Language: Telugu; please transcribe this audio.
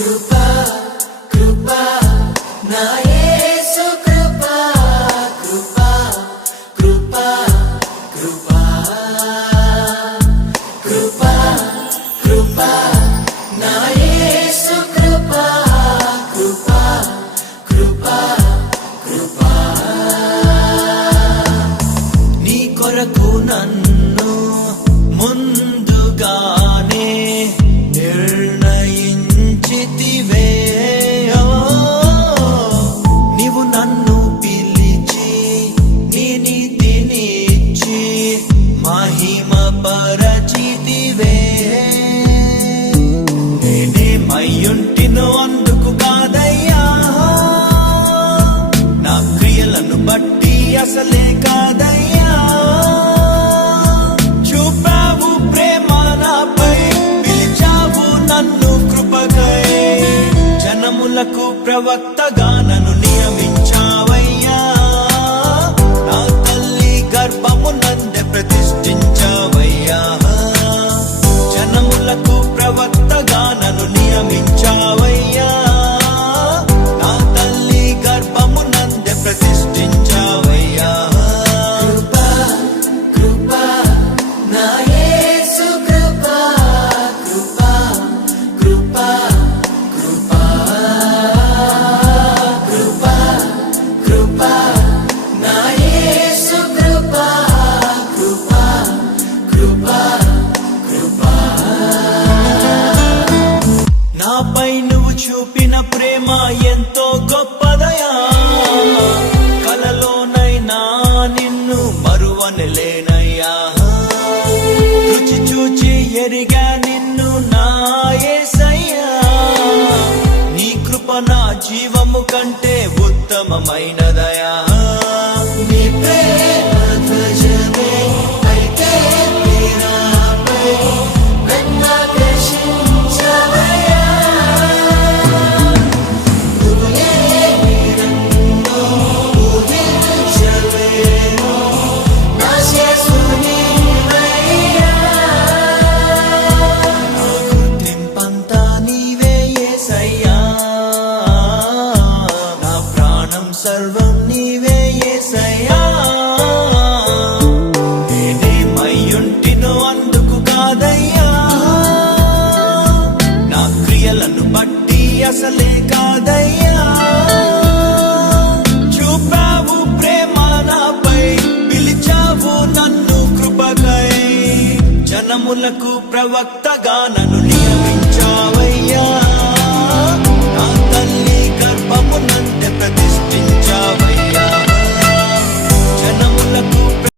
కృపా కృపా నా యేసు కృపా కృపా కృపా కృపా కృపా కృపా నా యేసు నీ కొరకు నన్ను జనములకు ప్రవక్తగా చూపిన ప్రేమ ఎంతో గొప్పదయా. కలలోనైనా నిన్ను మరువనలేనయ్యా. రుచి చూచి ఎరిగా నిన్ను నాయసయ్యా నీ కృప నా జీవము కంటే ఉత్తమమైనదయా. సర్వం నీవే యేసయ్యా. ఏదేమయ్యుంటినో అందుకు కాదయ్యా. నా క్రియలను బట్టి అసలే కాదయ్యా. చూపావు ప్రేమ నాపై పిలిచావు నన్ను కృపకై. జనములకు ప్రవక్తగా నన్ను